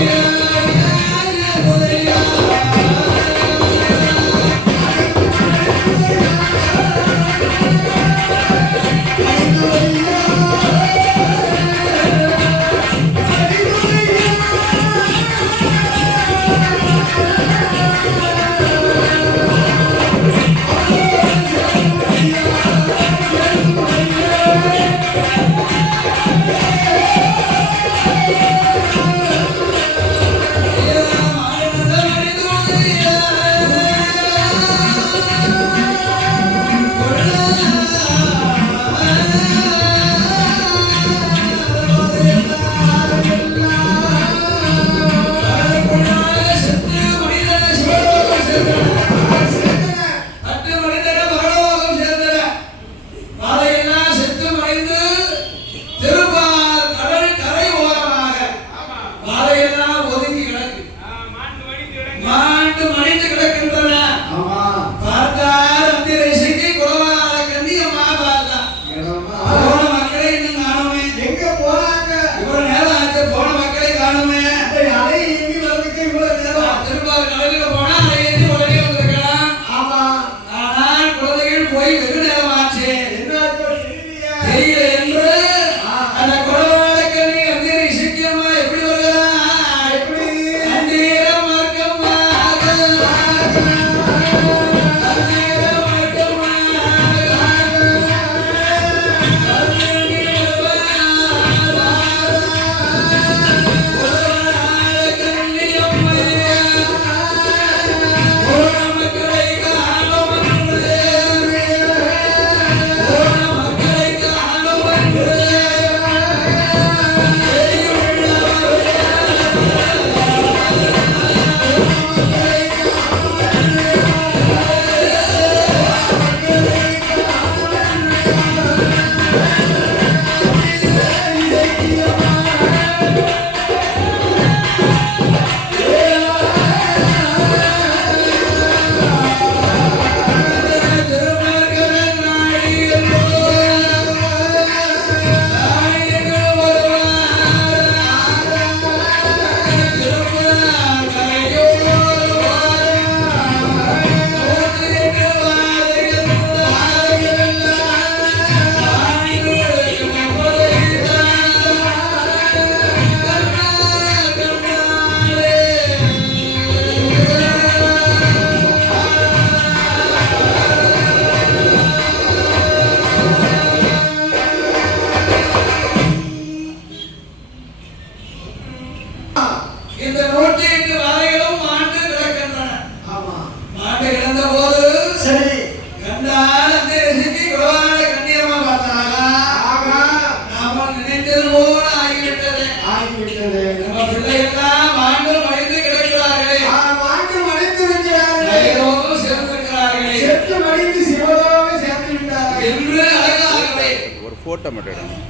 Amen. போல ஆகிவிட்டது. ஆகிவிட்டது. நம்ம பிள்ளைகள்லாம் மாண்டு மடிந்து கிடக்கிறார்களே. ஆ, மாட்டு மறைத்திருக்கிறார்கள் வயதோடு சேர்ந்திருக்கிறார்களே செத்து மடிந்து சிவதோடு சேர்ந்து விட்டார்கள். என்று அழகாகவே. ஒரு ஃபோட்டோ மட்டும்